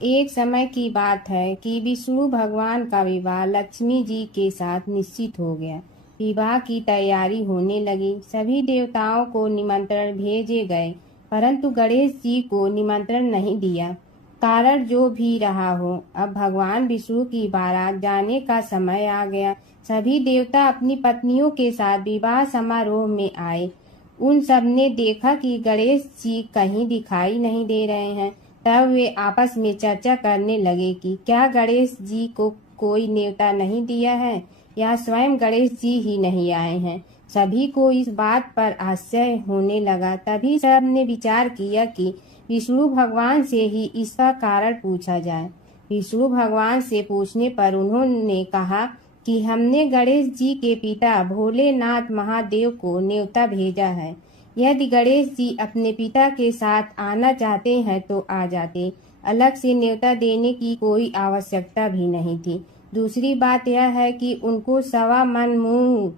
एक समय की बात है कि विष्णु भगवान का विवाह लक्ष्मी जी के साथ निश्चित हो गया। विवाह की तैयारी होने लगी। सभी देवताओं को निमंत्रण भेजे गए, परंतु गणेश जी को निमंत्रण नहीं दिया। कारण जो भी रहा हो, अब भगवान विष्णु की बारात जाने का समय आ गया। सभी देवता अपनी पत्नियों के साथ विवाह समारोह में आए। उन सब ने देखा कि गणेश जी कहीं दिखाई नहीं दे रहे हैं। तब वे आपस में चर्चा करने लगे कि क्या गणेश जी को कोई न्योता नहीं दिया है या स्वयं गणेश जी ही नहीं आए हैं। सभी को इस बात पर आश्चर्य होने लगा। तभी सब ने विचार किया कि विष्णु भगवान से ही इसका कारण पूछा जाए। विष्णु भगवान से पूछने पर उन्होंने कहा कि हमने गणेश जी के पिता भोलेनाथ महादेव को न्योता भेजा है। यदि गणेश जी अपने पिता के साथ आना चाहते हैं तो आ जाते। अलग से न्योता देने की कोई आवश्यकता भी नहीं थी। दूसरी बात यह है कि उनको 1.25 मन मूंग,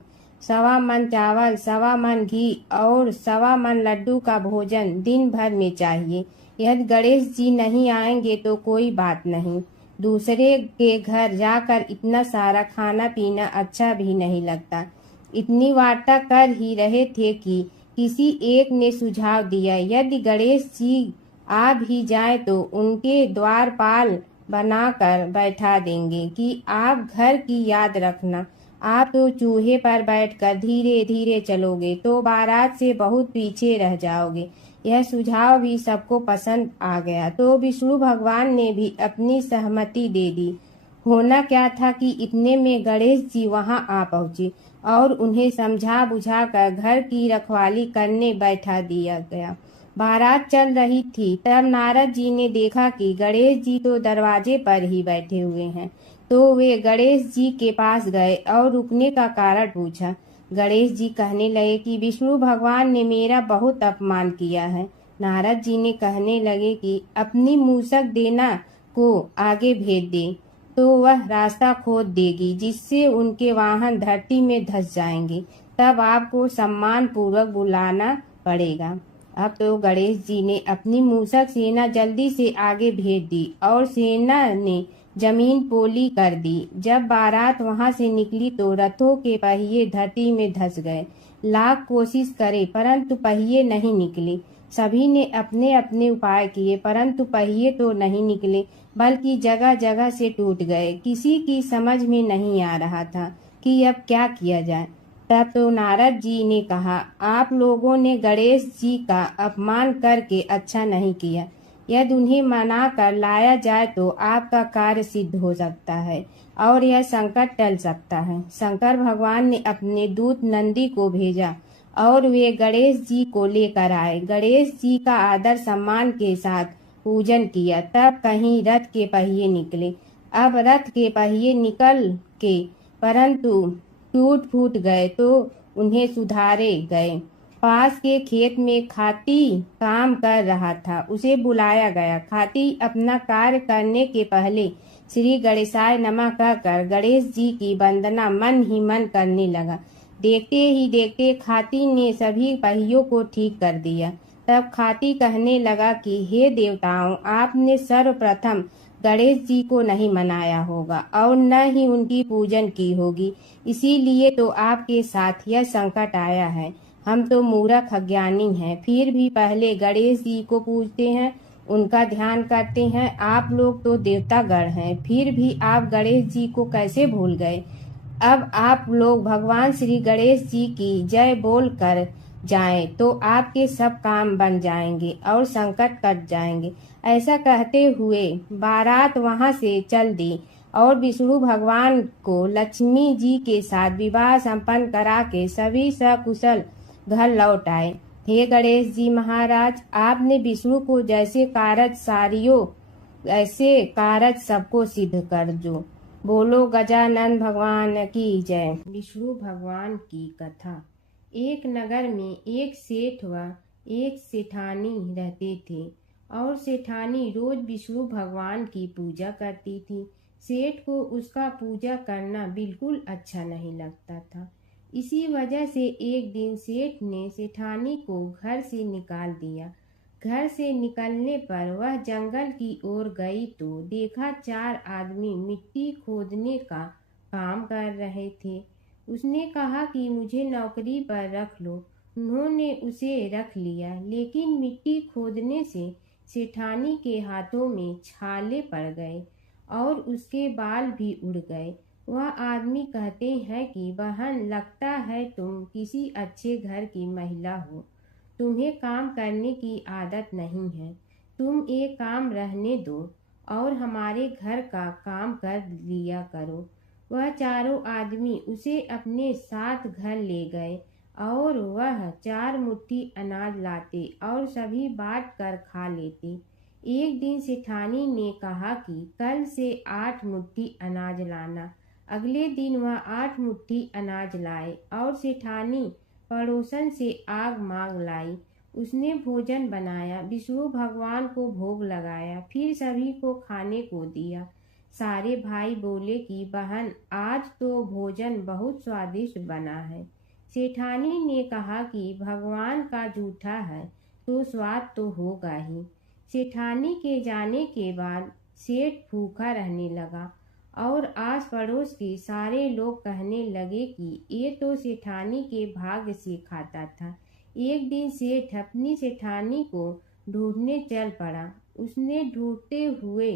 1.25 मन चावल, 1.25 मन घी और 1.25 मन लड्डू का भोजन दिन भर में चाहिए। यदि गणेश जी नहीं आएंगे तो कोई बात नहीं। दूसरे के घर जाकर इतना सारा खाना पीना अच्छा भी नहीं लगता। इतनी वार्ता कर ही रहे थे कि किसी एक ने सुझाव दिया, यदि गणेश जी आ भी जाए तो उनके द्वारपाल बनाकर बैठा देंगे कि आप घर की याद रखना। आप तो चूहे पर बैठकर धीरे धीरे चलोगे तो बारात से बहुत पीछे रह जाओगे। यह सुझाव भी सबको पसंद आ गया तो विष्णु भगवान ने भी अपनी सहमति दे दी। होना क्या था कि इतने में गणेश जी वहां आ पहुंचे और उन्हें समझा बुझा कर घर की रखवाली करने बैठा दिया गया। बारात चल रही थी, तब नारद जी ने देखा कि गणेश जी तो दरवाजे पर ही बैठे हुए हैं। तो वे गणेश जी के पास गए और रुकने का कारण पूछा। गणेश जी कहने लगे कि विष्णु भगवान ने मेरा बहुत अपमान किया है। नारद जी ने कहने लगे कि अपनी मूसक देना को आगे भेज दे तो वह रास्ता खोद देगी, जिससे उनके वाहन धरती में धंस जाएंगे। तब आपको सम्मान पूर्वक बुलाना पड़ेगा। अब तो गणेश जी ने अपनी मूसक सेना जल्दी से आगे भेज दी और सेना ने जमीन पोली कर दी। जब बारात वहां से निकली तो रथों के पहिए धरती में धंस गए। लाख कोशिश करे परंतु पहिए नहीं निकले। सभी ने अपने अपने उपाय किए परंतु पहिए तो नहीं निकले, बल्कि जगह जगह से टूट गए। किसी की समझ में नहीं आ रहा था कि अब क्या किया जाए। तब तो नारद जी ने कहा, आप लोगों ने गणेश जी का अपमान करके अच्छा नहीं किया। यदि उन्हें मना कर लाया जाए तो आपका कार्य सिद्ध हो सकता है और यह संकट टल सकता है। शंकर भगवान ने अपने दूत नंदी को भेजा और वे गणेश जी को लेकर आए। गणेश जी का आदर सम्मान के साथ पूजन किया। तब कहीं रथ के पहिए निकले। अब रथ के पहिए निकल के परंतु टूट फूट गए तो उन्हें सुधारे गए। पास के खेत में खाती काम कर रहा था, उसे बुलाया गया। खाती अपना कार्य करने के पहले श्री गणेशाय नमः कहकर गणेश जी की वंदना मन ही मन करने लगा। देखते ही देखते खाती ने सभी पहियों को ठीक कर दिया। तब खाती कहने लगा कि हे देवताओं, आपने सर्वप्रथम गणेश जी को नहीं मनाया होगा और न ही उनकी पूजन की होगी, इसीलिए तो आपके साथ यह संकट आया है। हम तो मूर्ख अज्ञानी हैं, फिर भी पहले गणेश जी को पूजते हैं, उनका ध्यान करते हैं। आप लोग तो देवतागण हैं, फिर भी आप गणेश जी को कैसे भूल गए। अब आप लोग भगवान श्री गणेश जी की जय बोल कर जाएं तो आपके सब काम बन जाएंगे और संकट कट जाएंगे। ऐसा कहते हुए बारात वहां से चल दी और विष्णु भगवान को लक्ष्मी जी के साथ विवाह संपन्न करा के सभी सकुशल घर लौट आए। हे गणेश जी महाराज, आपने विष्णु को जैसे कारज सारियो ऐसे कारज सबको सिद्ध कर जो। बोलो गजानन भगवान की जय। विष्णु भगवान की कथा। एक नगर में एक सेठ व एक सेठानी रहते थे और सेठानी रोज विष्णु भगवान की पूजा करती थी। सेठ को उसका पूजा करना बिल्कुल अच्छा नहीं लगता था। इसी वजह से एक दिन सेठ ने सेठानी को घर से निकाल दिया। घर से निकलने पर वह जंगल की ओर गई तो देखा 4 आदमी मिट्टी खोदने का काम कर रहे थे। उसने कहा कि मुझे नौकरी पर रख लो। उन्होंने उसे रख लिया, लेकिन मिट्टी खोदने से सेठानी के हाथों में छाले पड़ गए और उसके बाल भी उड़ गए। वह आदमी कहते हैं कि बहन, लगता है तुम किसी अच्छे घर की महिला हो। तुम्हें काम करने की आदत नहीं है। तुम एक काम रहने दो और हमारे घर का काम कर लिया करो। वह चारों आदमी उसे अपने साथ घर ले गए और वह 4 मुट्ठी अनाज लाते और सभी बांट कर खा लेते। एक दिन सेठानी ने कहा कि कल से 8 मुट्ठी अनाज लाना। अगले दिन वह 8 मुट्ठी अनाज लाए और सेठानी पड़ोसन से आग मांग लाई। उसने भोजन बनाया, विष्णु भगवान को भोग लगाया, फिर सभी को खाने को दिया। सारे भाई बोले कि बहन, आज तो भोजन बहुत स्वादिष्ट बना है। सेठानी ने कहा कि भगवान का जूठा है तो स्वाद तो होगा ही। सेठानी के जाने के बाद सेठ भूखा रहने लगा और आस पड़ोस के सारे लोग कहने लगे कि ये तो सेठानी के भाग्य से खाता था। एक दिन सेठ अपनी सेठानी को ढूंढने चल पड़ा। उसने ढूंढते हुए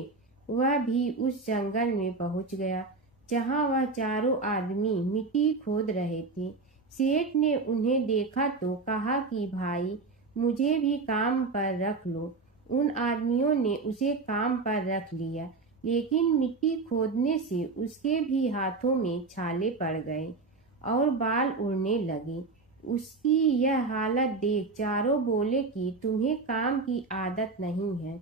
वह भी उस जंगल में पहुंच गया जहां वह चारों आदमी मिट्टी खोद रहे थे। सेठ ने उन्हें देखा तो कहा कि भाई, मुझे भी काम पर रख लो। उन आदमियों ने उसे काम पर रख लिया, लेकिन मिट्टी खोदने से उसके भी हाथों में छाले पड़ गए और बाल उड़ने लगे। उसकी यह हालत देख चारों बोले कि तुम्हें काम की आदत नहीं है,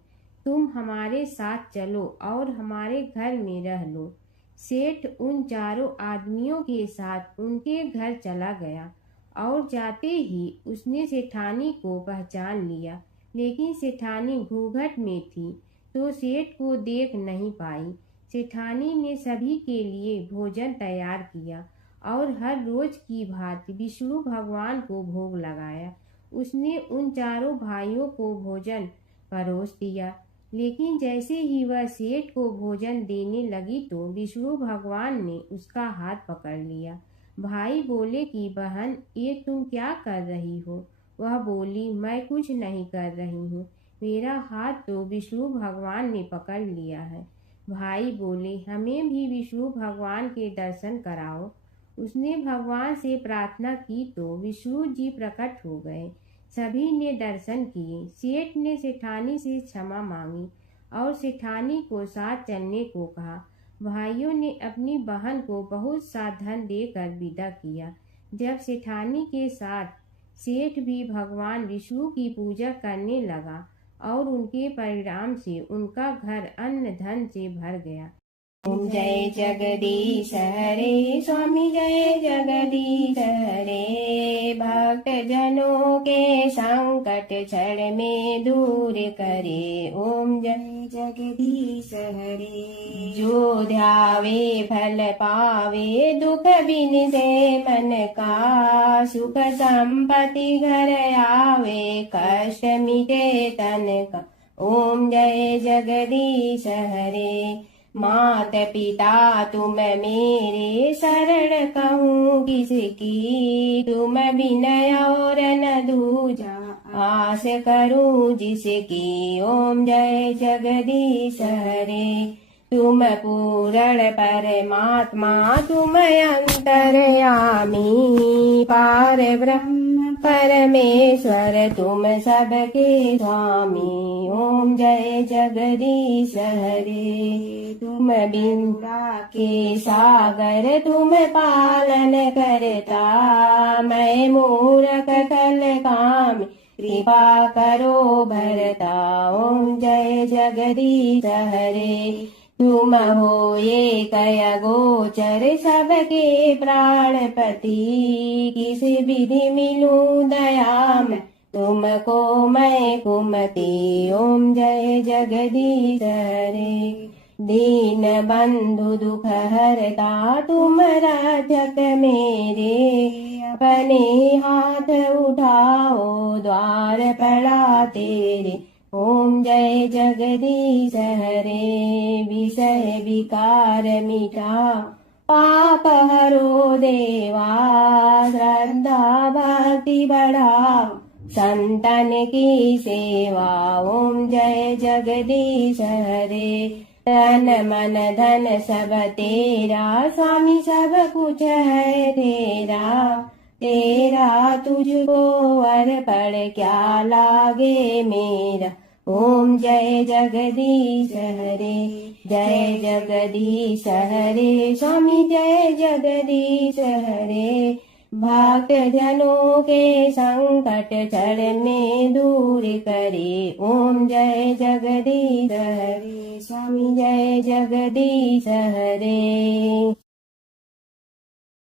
तुम हमारे साथ चलो और हमारे घर में रह लो। सेठ उन चारों आदमियों के साथ उनके घर चला गया और जाते ही उसने सेठानी को पहचान लिया, लेकिन सेठानी घूंघट में थी तो सेठ को देख नहीं पाई। सेठानी ने सभी के लिए भोजन तैयार किया और हर रोज की भांति विष्णु भगवान को भोग लगाया। उसने उन चारों भाइयों को भोजन परोस दिया, लेकिन जैसे ही वह सेठ को भोजन देने लगी तो विष्णु भगवान ने उसका हाथ पकड़ लिया। भाई बोले कि बहन, ये तुम क्या कर रही हो? वह बोली, मैं कुछ नहीं कर रही हूँ, मेरा हाथ तो विष्णु भगवान ने पकड़ लिया है। भाई बोले, हमें भी विष्णु भगवान के दर्शन कराओ। उसने भगवान से प्रार्थना की तो विष्णु जी प्रकट हो गए। सभी ने दर्शन किए। सेठ ने सेठानी से क्षमा मांगी और सेठानी को साथ चलने को कहा। भाइयों ने अपनी बहन को बहुत सा धन देकर विदा किया। जब सेठानी के साथ सेठ भी भगवान विष्णु की पूजा करने लगा और उनके परिणाम से उनका घर अन्न धन से भर गया। ओम जय जगदीश हरे, स्वामी जय जगदीश हरे। भक्त जनों के संकट क्षण में दूर करे। ओम जय जगदीश हरे। जो ध्यावे फल पावे, दुख बिन से मन का। सुख संपत्ति घर आवे, कष्ट मिटे तन का। ओम जय जगदीश हरे। मात पिता तुम मेरे, शरण कहूँ किसकी। तुम विनय और न दूजा, आस करूँ जिसकी। ओम जय जगदीश हरे। तुम पूर्ण परमात्मा, तुम अंतर्यामी। पार ब्रह्म परमेश्वर, तुम सबके स्वामी। ओम जय जगदीश हरे। तुम बिंदा के सागर, तुम पालन करता। मैं मूर्ख कल काम, कृपा करो भरता। ओम जय जगदीश हरे। तुम हो एक अगोचर, सबके प्राणपति। किस विधि मिलूं दया में, तुमको मैं कुमति। ओम जय जगदीश हरे। दीन बंधु दुख हरता, तुम रक्षक मेरे। अपने हाथ उठाओ द्वार पड़ा तेरे। ओम जय जगदीश हरे विषय विकार मिटा पाप हरो देवा श्रद्धा भक्ति बढ़ाओ संतन की सेवा। ओम जय जगदीश हरे तन मन धन सब तेरा स्वामी सब कुछ है तेरा। तेरा तुझको अर्पण क्या लागे मेरा। ओम जय जगदीश हरे जय जगदीश हरे स्वामी जय जगदीश हरे। भक्त जनों के संकट चरण में दूर करे। ओम जय जगदीश हरे स्वामी जय जगदीश हरे।